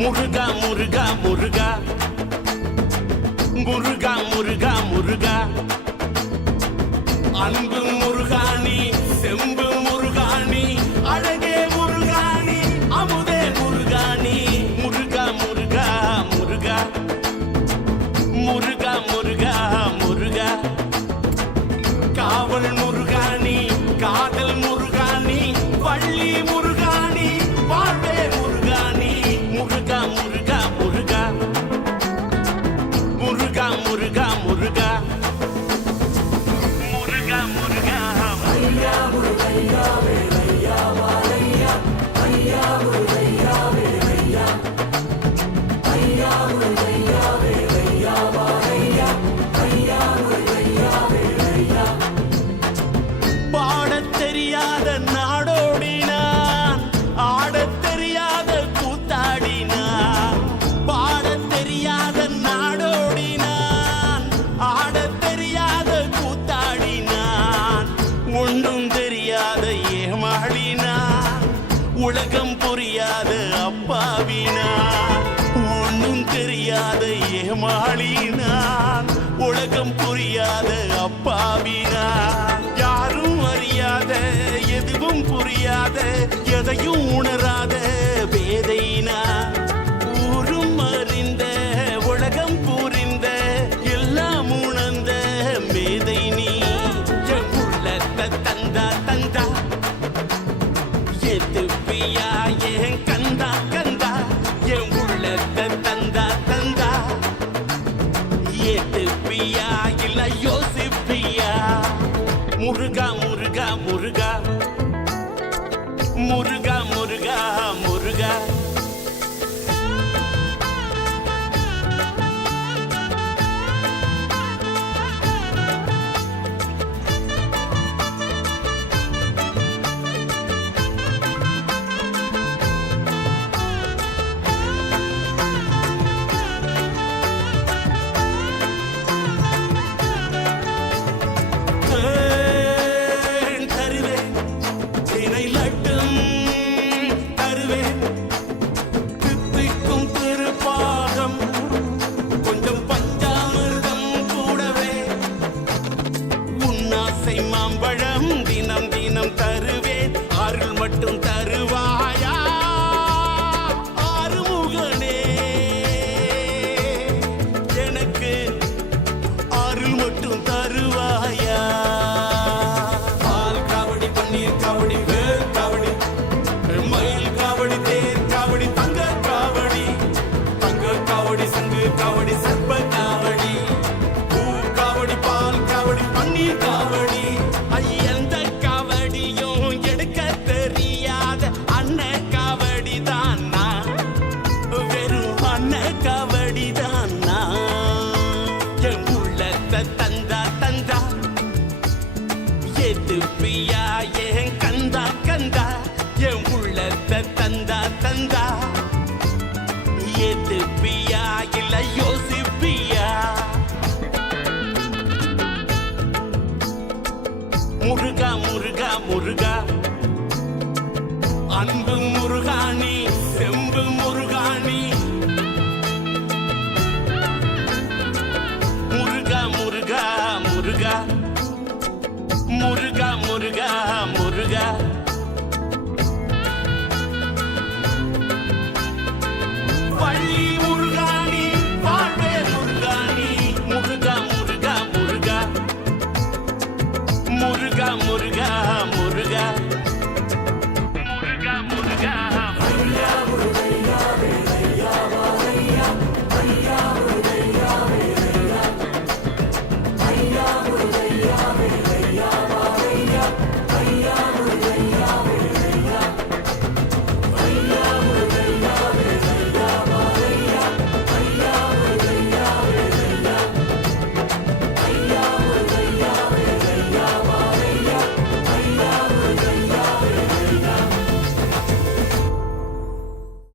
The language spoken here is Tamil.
முருகா முருகா முருகா முருகா முருகா முருகா அன்பு முருகாணி செம்பு முருகாணி அழகே முருகாணி அமுதே முருகாணி முருகா முருகா முருகா முருகா முருகா முருகா காவல் முருகாணி காதல் முருகாணி வள்ளி முருகாணி வாழ்வே முருகாணி முருகா முருகா முருகா முருகா முருகா முருகா முருகா முருகா ஐயா முருகையா வேலையா வாழையா ஐயா முருகையா வேலையா ஐயா முருகையா வேலையா வாழையா ஐயா முருகையா வேலையா பாடத் தெரியாத நாடோடினான் ஆடத் தெரியாத கூத்தாடினான் பாடத் தெரியாத நாடோடினான் ஆடத் தெரியாத கூத்தாடினான் ஒன்றும் தெரியாத ஏமாடினான் உலகம் புரியாத அப்பாவினான் ஒன்றும் தெரியாத ஏமாளினான் உலகம் புரியாத அப்பாவினான் யாரும் அறியாத எதுவும் புரியாத எதையும் உணராத வேதைனா ஊரும் அறிந்த உலகம் புரிந்த எல்லாம் உணர்ந்த மேதை நீ என் உள்ளத்தை தந்தா தந்தா எதுப்பியா என் கந்தா கந்தா என் உள்ளத்தை தந்தா தந்தா எதுப்பியா இல்ல யோசிப்பியா முருகா முருகா முருகா முருகா முருகா முருகா மாம்பழம் தினம் தினம் தருவேன் அருள் மட்டும் தருவாயா ஆறுமுகனே எனக்கு அருள் மட்டும் தருவாயா பால் காவடி பன்னீர் காவடி வேல் காவடி மயில் காவடி தேர் காவடி தங்க காவடி சங்கு காவடி சர்ப்ப காவடி பூ காவடி பால் காவடி பன்னீர் காவடி எந்த காவடியும் எடுக்க தெரியாத அண்ணன் காவடி தான் வெறும் அண்ணன் காவடி தான் என் உள்ளத்தை தந்தா தந்தா எதுப்பியா என் கந்தா கந்தா என் உள்ளத்தை தந்தா தந்தா எதுப்பியா இல்ல யோசிப்பியா முருகா முருகா முருகா அன்பு முருகாணி செம்பு முருகாணி முருகா முருகா முருகா முருகா முருகா முருகா வள்ளி முருகாணி வாழ்வே முருகாணி முருகா முருகா முருகா முருகா முருகா முருகா